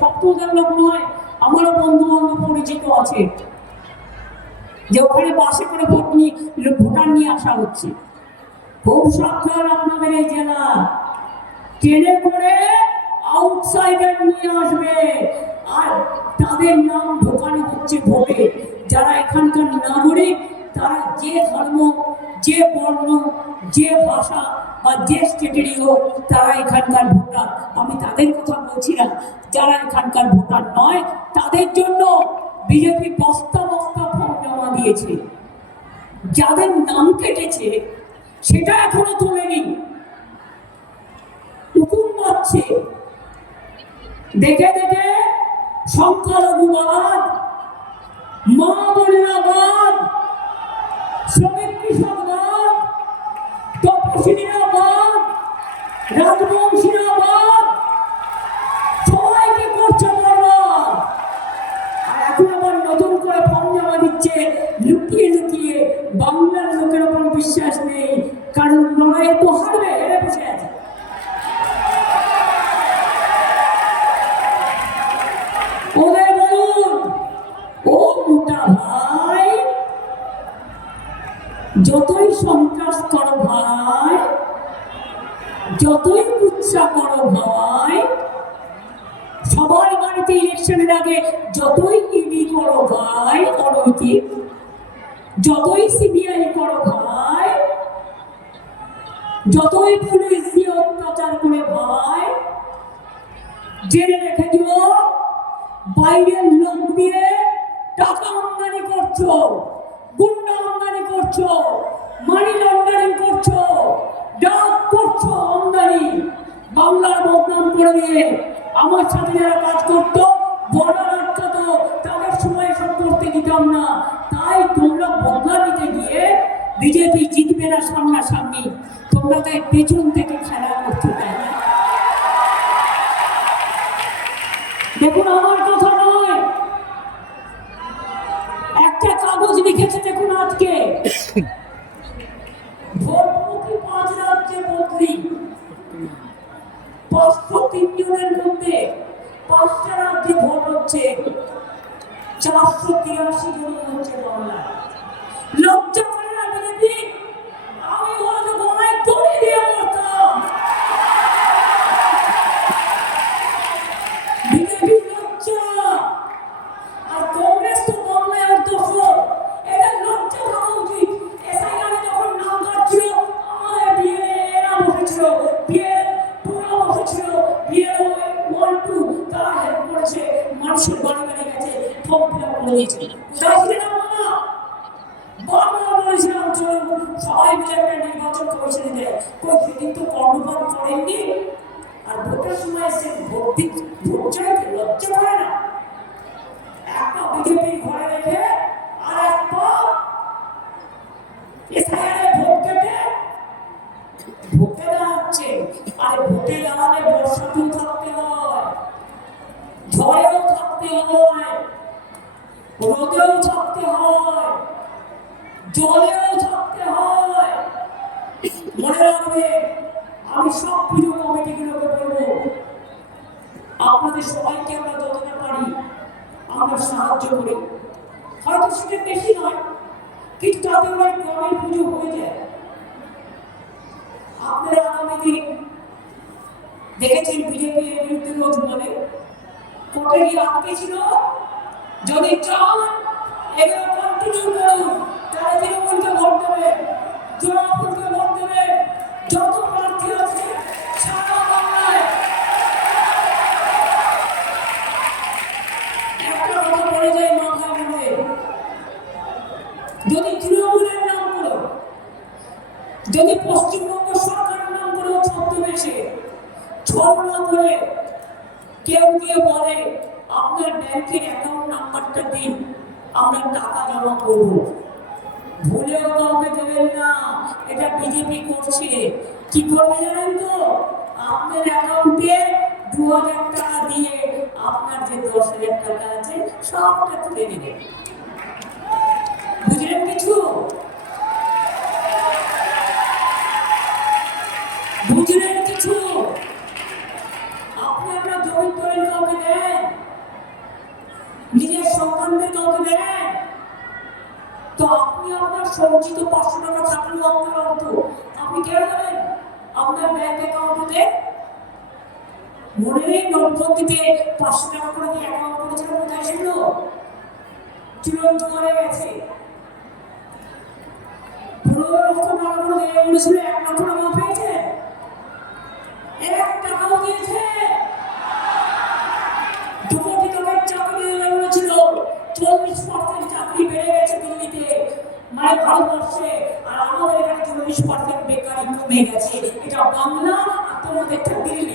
সপ্তদের লোক নয়, আমারও বন্ধু বান্ধব পরিচিত আছে যে ওখানে বাসে করে ভোটার নিয়ে আসা হচ্ছে। খুব সাবধান আপনাদের এই জেলা, ট্রেনে করে আউটসাইডার নিয়ে আসবে আর তাদের নাম ঢোকানো হচ্ছে ভোটে। যারা এখানকার নাগরিক, তারা যে ধর্ম, যে বর্ণ, যে ভাষা বা যে স্টেটেরই হোক, তারা এখানকার ভোটার। আমি তাদের কথা বলছি না। যারা এখানকার ভোটার নয়, তাদের জন্য বিজেপি বস্তা বস্তা ফর্ম জমা দিয়েছে। যাদের নাম কেটেছে সেটা এখনো তোলেনি, হুকুম পাচ্ছে। দেখে দেখে সংখ্যালঘুবাদ, মা বোনেরাবাদ, শ্রমিক কৃষকবাদ, তপশিলীরাবাদ, রাজবংশীরাবাদ, সবাইকে করছে বরবাদ। আর এখন আবার নতুন করে ফর্ম জমা দিচ্ছে লুকিয়ে লুকিয়ে। বাংলার লোকের ওপর বিশ্বাস নেই, কারণ লড়াইয়ে তো হারবে, হেরে বসে আছে। ওদের বলুন, ও মোটা ভাই, যতই সন্ত্রাস করো ভাই, যতই কুৎসা করো ভাই, সবার বাড়িতে ইলেকশনের আগে যতই ইডি করো ভাই অনৈতিক, যতই সিবিআই করো ভাই, যতই পুলিশ দিয়ে অত্যাচার করে ভাই, জেনে রেখে দিও বাইরের লোক দিয়ে টাকা আমদানি করছো, গুন্ডা আমদানি করছো, মানি লন্ডারিং করছো, ডাক করছো আমদানি, বাংলার বদনাম করে দিয়ে। আমার সাথে যারা কাজ করতো, বর্ডার আটকাতো, তাদের সময় সব করতে দিতাম না। তাই তোমরা বদলা নিতে গিয়ে বিজেপি জিতবে না সামনাসামনি, তোমরা তাই পেছন থেকে খেলা করতে চাই। দেখুন, আমার কথা নয়, একটা কাগজ লিখেছে দেখুন আজকে, ভোটমুখী 5 রাজ্যে বদলি, 503 জনের মধ্যে 5টা রাজ্যে ভোট হচ্ছে, 483 জন হচ্ছে বাংলায়। লজ্জা করে না বিজেপি? আমি হয়তো গলায় দড়ি দিয়ে মরতাম। বিজেপি লজ্জা, আর কংগ্রেস তো বাংলায় আর দোষর। এটা লজ্জা হওয়া উচিত। এসআইআর যখন নাম কাটছিল, আমাদের বিএলএরা বসেছিল, বিএল2রা বসেছিল, বিএল1-2 তারা হেল্প করেছে, মানুষের বাড়ি বাড়ি গেছে, ফর্ম ফিল আপ করে দিয়েছে। কোথায় ছিলেন আপনারা? বারবার বলেছিলাম চলুন সবাই মিলে একটা নির্বাচন কমিশন দেয়, কই সেদিন তো কর্মপাত করেননি। আর ভোটের সময় এসে ভোট চাইতে লজ্জা করে না? একটা বিজেপির ঘরে রেখে আর এক পা এসআইআরে ভোট কেটে ভোটে দাঁড়াচ্ছে। আর ভোটে দাঁড়ালে বর্ষাতেও থাকতে হয়, ঝড়েও থাকতে হয়, রোদেও থাকতে হয়, জলেও থাকতে হয়। মনে রাখবে, আমি সব পুজো কমিটিগুলোকে বলবো, আপনাদের সবাইকে আমরা যতটা পারি আমরা সাহায্য করি। হয়তো সেটা বেশি নয়, কিন্তু তাতে ওরা গ্রামের পুজো হয়ে যায়। আপনারা আগামী দিন দেখেছেন বিজেপি এর বিরুদ্ধে রোজ বলে কোর্টে গিয়ে আটকে ছিল। যদি চান এগুলো কন্টিনিউ করুন, তারা তৃণমূলকে ভোট দেবে, জোড়াফুলকে ভোট দেবে, যত প্রার্থী আছে সারা বাংলায়। একটা কথা বলে যায় মাথায় মনে, যদি তৃণমূলের নাম করো, যদি পশ্চিমবঙ্গ সরকারের নাম করো ছদ্মবেশে, ছলনা করে কেউ গিয়ে বলে আপনার ব্যাংকের অ্যাকাউন্ট নাম্বারটা দিন, আমরা টাকা জমা করব, ভুলেও কাউকে দেবেন না। এটা বিজেপি করছে। কি করবে জানেন তো? আপনার অ্যাকাউন্টে 2000 টাকা দিয়ে আপনার যে 10,000 টাকা আছে সবটা তুলে নেবে। বুঝলেন কিছু? বুঝলেন কিছু? আপনি আপনার জমি তৈরি কাউকে দেন, কাউকে দেন, তো আপনি আপনার সঞ্চিত 500 টাকা থাকলেও আপনার অর্থ আপনি কেন দেবেন আপনার ব্যাংক অ্যাকাউন্টে? মনে নেই নোটবন্দিতে 500 টাকা করে দিয়ে অ্যাকাউন্ট করেছিল, কোথায় ছিল? চূড়ান্ত হয়ে গেছে। 15 লক্ষ টাকা করে দেওয়া বলেছিল, 1 লক্ষ টাকা পেয়েছে, 1 টাকাও দিয়েছে। 2 কোটি লোকের চাকরি দেওয়া বলেছিল, 40% চাকরি বেড়ে গেছে দিল্লিতে, মানে ভারতবর্ষে, আর আমাদের এখানে 40% বেকারি কমে গেছে। এটা বাংলা, আর তোমাদের দিল্লি।